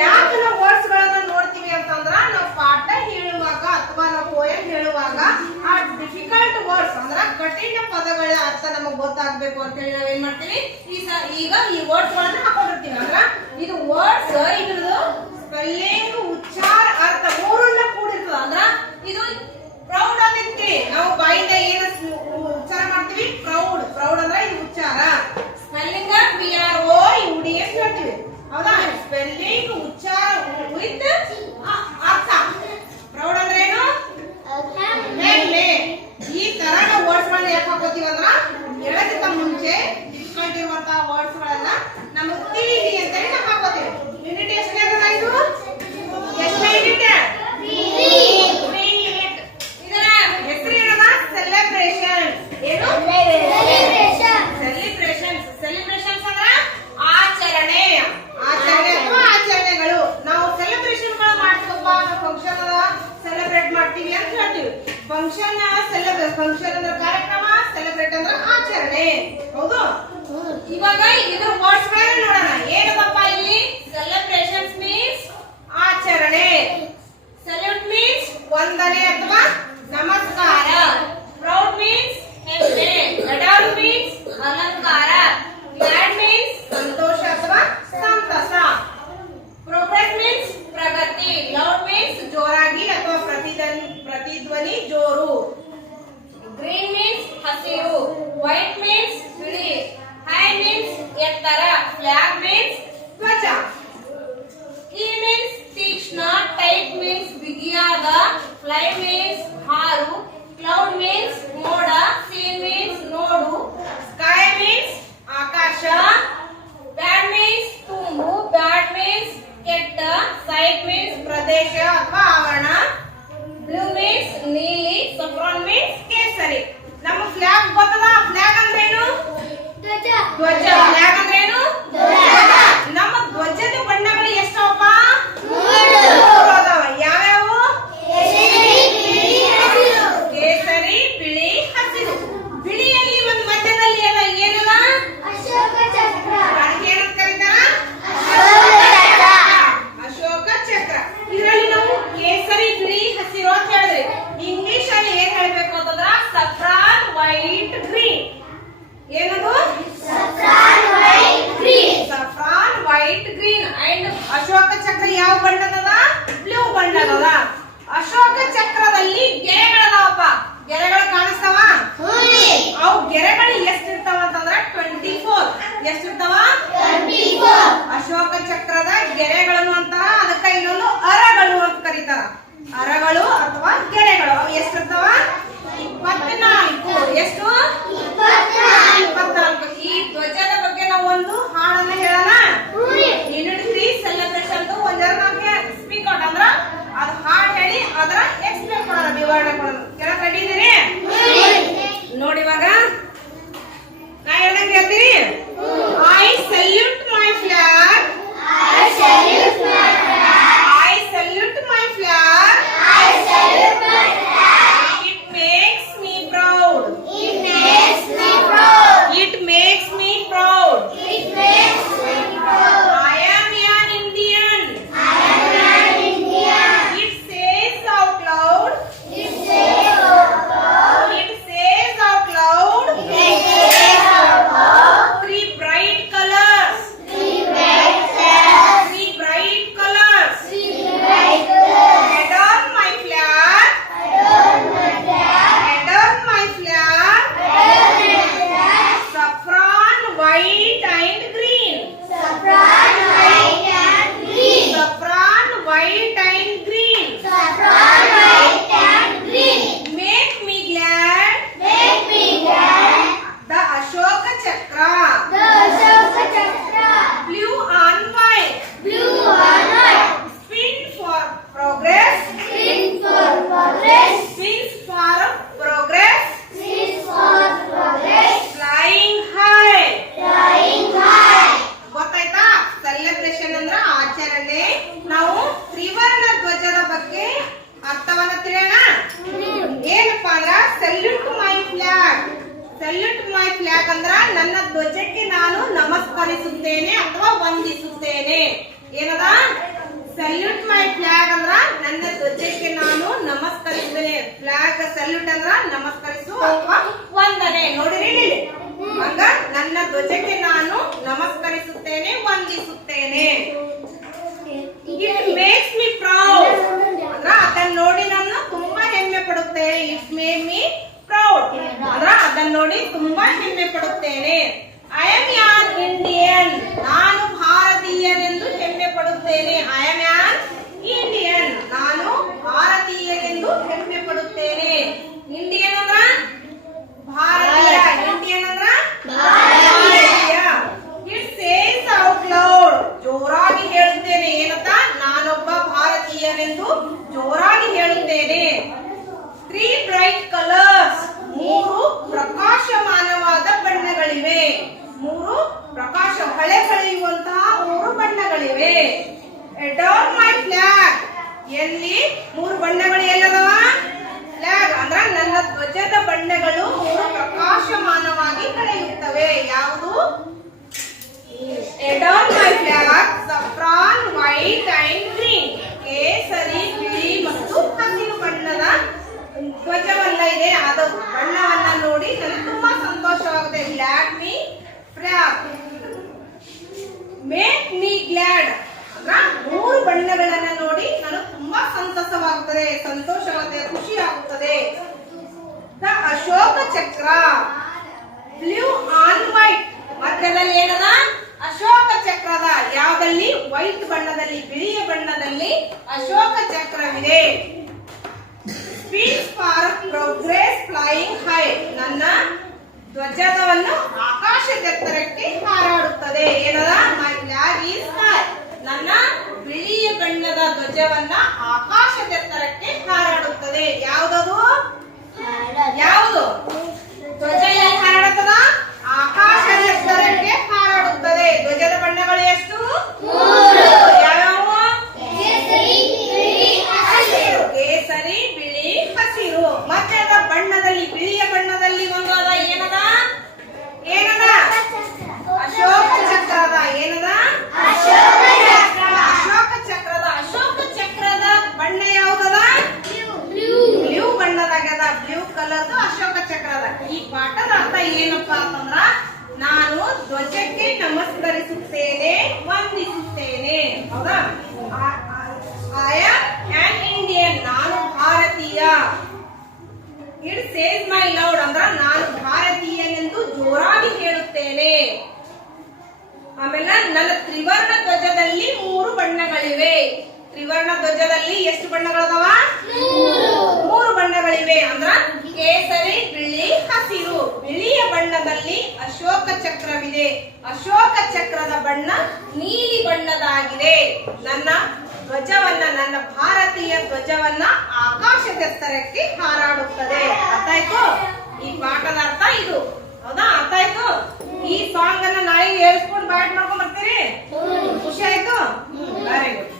ಯಾಕೆ ನಾವು ವರ್ಡ್ಸ್ ಗಳನ್ನ ನೋಡ್ತೀವಿ ಅಂತಂದ್ರ ನಾವು ಪಾಠ ಹೇಳುವಾಗ ಅಥವಾ ನಾವು ಓಯಂ ಹೇಳುವಾಗ ಆ ಡಿಫಿಕಲ್ಟ್ ವರ್ಡ್ಸ್ ಅಂದ್ರ ಕಠಿಣ ಪದಗಳ ಅರ್ಥ ನಮಗೆ ಗೊತ್ತಾಗ್ಬೇಕು ಅಂತ ಹೇಳಿ ನಾವ್ ಏನ್ ಮಾಡ್ತೀವಿ? ಈಗ ಈ ವರ್ಡ್ಸ್ ಗಳನ್ನ ಹಾಕೊಂಡಿರ್ತೀವಿ. ಫಂಕ್ಷನ್ ಸೆಲೆಬ್ರೇಟ್ ಫಂಕ್ಷನ್ ಅಂದ್ರೆ ಕಾರ್ಯಕ್ರಮ ಸೆಲೆಬ್ರೇಟ್ ಅಂದ್ರೆ ಆಚರಣೆ. ಹೌದು? ಇವಾಗ ಇದ್ರ ವರ್ಡ್ಸ್ ಗಳನ್ನ ನೋಡೋಣ. ಏನದಪ್ಪ ಇಲ್ಲಿ? ಸೆಲೆಬ್ರೇಷನ್ಸ್ ಮೀನ್ಸ್ ಆಚರಣೆ. ಸೆಲ್ಯೂಟ್ ಮೀನ್ಸ್ ವಂದನೆ ಅಥವಾ Платя ಅಶೋಕ ಚಕ್ರ ಯಾವ ಬಣ್ಣದದ? ಬ್ಲೂ ಬಣ್ಣದದ. ಅಶೋಕ ಚಕ್ರದಲ್ಲಿ ಗೆರೆಗಳದಾವಪ್ಪ. ಗೆರೆಗಳು ಕಾಣಿಸ್ತಾವ? ಅವು ಗೆರೆಗಳು ಎಷ್ಟಿರ್ತಾವ ಅಂತಂದ್ರೆ ಟ್ವೆಂಟಿ ಫೋರ್ ಎಷ್ಟಿರ್ತಾವ ಅಶೋಕ ಚಕ್ರದ ಗೆರೆ ಹೊಂದಿಸುತ್ತೇನೆ ಅಥವಾ ವಂದಿಸುತ್ತೇನೆ. ಏನದ? ಸಲ್ಯೂಟ್ ಮೈ ಫ್ಲಾಗ್ ಅಂದ್ರ ನನ್ನ ಧ್ವಜಕ್ಕೆ ನಾನು ನಮಸ್ಕರಿಸುತ್ತೇನೆ. ಫ್ಲಾಗ್ ಸಲ್ಯೂಟ್ ಅಂದ್ರ ನಮಸ್ಕರಿಸು ಅಥವಾ ವಂದನೆ. ನೋಡಿರಿ ಹಂಗ ನನ್ನ ಧ್ವಜಕ್ಕೆ ನಾನು ನಮಸ್ಕರಿಸುತ್ತೇನೆ, ವಂದಿಸುತ್ತೇನೆ. ಇಟ್ ಮೇಕ್ಸ್ ಮಿ ಪ್ರೌಡ್ ಅಂದ್ರ ಅದನ್ನ ನೋಡಿ ನಾನು ತುಂಬಾ ಹೆಮ್ಮೆ ಪಡುತ್ತೇನೆ. ಇಟ್ ಮೇಕ್ ಮಿ ಪ್ರೌಡ್ ಅಂದ್ರ ಅದನ್ನ ನೋಡಿ ತುಂಬಾ ಹೆಮ್ಮೆ ಪಡುತ್ತೇನೆ. ಭಾರತೀಯನೆಂದು ಜೋರಾಗಿ ಹೇಳುತ್ತೇನೆ. ತ್ರೀ ಬ್ರೈಟ್ ಕಲರ್ಸ್ ಮೂರು ಪ್ರಕಾಶಮಾನವಾದ ಬಣ್ಣಗಳಿವೆ. ಮೂರು ಪ್ರಕಾಶ ಹೊಳೆಗಳೆಯುವಂತಹ ಮೂರು ಬಣ್ಣಗಳಿವೆ. ಮೈ ಎಲ್ಲಿ? ಮೂರು ಬಣ್ಣಗಳು ಎಲ್ಲದವ ಫ್ಲಾಗ್ ಅಂದ್ರ ನನ್ನ ಧ್ವಜದ ಬಣ್ಣಗಳು ಮೂರು ಪ್ರಕಾಶಮಾನವಾಗಿ ಹೊಳೆಯುತ್ತವೆ ಯಾವುದು adorn my flag saffron white and green ಕೇಸರಿ ಬಿಳಿ ಮತ್ತು ಹಸಿರು ಬಣ್ಣದ ಧ್ವಜವನ್ನ ಇದೆ ಅದು ಬಣ್ಣವನ್ನ ನೋಡಿ ನನಗೆ ತುಂಬಾ ಸಂತೋಷವಾಗಿದೆ glad me flag make me glad ಮೂರು ಬಣ್ಣಗಳನ್ನ ನೋಡಿ ನನಗೆ ತುಂಬಾ ಸಂತಸವಾಗುತ್ತದೆ ಸಂತೋಷವಾಗುತ್ತದೆ ಖುಷಿ ಆಗುತ್ತದೆ the Ashoka Chakra. Blue on white ಮಧ್ಯದಲ್ಲಿ ಏನದ? ಅಶೋಕ ಚಕ್ರದ. ಯಾವಲ್ಲಿ? ವೈಟ್ ಬಣ್ಣದಲ್ಲಿ, ಬಿಳಿಯ ಬಣ್ಣದಲ್ಲಿ Ashoka ಚಕ್ರವಿದೆ. Speech for progress flying high ನನ್ನ ಧ್ವಜವನ್ನು ಆಕಾಶದೆತ್ತರಕ್ಕೆ ಹಾರಾಡುತ್ತದೆ. ಏನದ? ಮೈ ಫ್ಲಾಗ್ ಈಸ್ ಹೈ ನನ್ನ ಬಿಳಿಯ ಬಣ್ಣದ ಧ್ವಜವನ್ನ ಆಕಾಶದೆತ್ತರಕ್ಕೆ ಹಾರಾಡುತ್ತದೆ. ಯಾವುದದು? ಯಾವುದು? ಧ್ವಜ ಹಾರಾಡುತ್ತದ ಆಕಾಶದ ಎತ್ತರಕ್ಕೆ ಹಾರಾಡುತ್ತದೆ ಧ್ವಜದ ಬಣ್ಣಗಳು ಎಷ್ಟು ಯಾವ್ಯಾವು ಹಸಿರು ಕೇಸರಿ ಬಿಳಿ ಹಸಿರು ಮತ್ತೆ ಅದ ಬಣ್ಣದಲ್ಲಿ ಬಿಳಿಯ ಬಣ್ಣದಲ್ಲಿ ಒಂದು ಅದ ಏನದ ಏನದ ಅಶೋಕ ಚಕ್ರದ ಏನದ ಅಶೋಕ ಚಕ್ರದ ಅಶೋಕ ಚಕ್ರದ ಬಣ್ಣ ಯಾವುದದ ಬ್ಲೂ ಬಣ್ಣದಾಗ್ಯದ ಬ್ಲೂ ಕಲರ್ದು ಅಶೋಕ ಚಕ್ರದ ಈ ಪಾಠದ ಅರ್ಥ ಏನಪ್ಪಾ ಅಂತಂದ್ರ ನಾನು ಧ್ವಜಕ್ಕೆ ನಮಸ್ಕರಿಸುತ್ತೇನೆ ವಂದಿಸುತ್ತೇನೆ ಹೌದಾ? ಐ ಆಮ್ ಇಂಡಿಯನ್ ನಾನು ಭಾರತೀಯ. ಇಟ್ ಸೇಸ್ ಮೈ ಲೌಡ್ ಅಂದ್ರ ನಾನು ಭಾರತೀಯನೆಂದು ಜೋರಾಗಿ ಹೇಳುತ್ತೇನೆ. ಆಮೇಲೆ ನನ್ನ ತ್ರಿವರ್ಣ ಧ್ವಜದಲ್ಲಿ ಮೂರು ಬಣ್ಣಗಳಿವೆ. ತ್ರಿವರ್ಣ ಧ್ವಜದಲ್ಲಿ ಎಷ್ಟು ಬಣ್ಣಗಳದಾವ? ಮೂರು ಬಣ್ಣಗಳಿವೆ. ಅಂದ್ರ ಕೇಸರಿ ಬಿಳಿ ಹಸಿರು. ಬಿಳಿಯ ಬಣ್ಣದಲ್ಲಿ ಅಶೋಕ ಚಕ್ರವಿದೆ. ಅಶೋಕ ಚಕ್ರದ ಬಣ್ಣ ನೀಲಿ ಬಣ್ಣದಾಗಿದೆ. ನನ್ನ ಧ್ವಜವನ್ನ ನನ್ನ ಭಾರತೀಯ ಧ್ವಜವನ್ನ ಆಕಾಶದೆತ್ತರಕ್ಕೆ ಹಾರಾಡುತ್ತದೆ. ಅರ್ಥಾಯ್ತು? ಈ ಪಾಠದ ಅರ್ಥ ಇದು. ಹೌದಾ? ಅರ್ಥ ಆಯ್ತು ಈ ಸಾಂಗ್ ಅನ್ನ ನಾಳೆ ಹೇಳ್ಸ್ಕೊಂಡು ಬ್ಯಾಟ್ ಮಾಡ್ಕೊಂಡ್ ಬರ್ತೀರಿ? ಖುಷಿ ಆಯ್ತು? Very good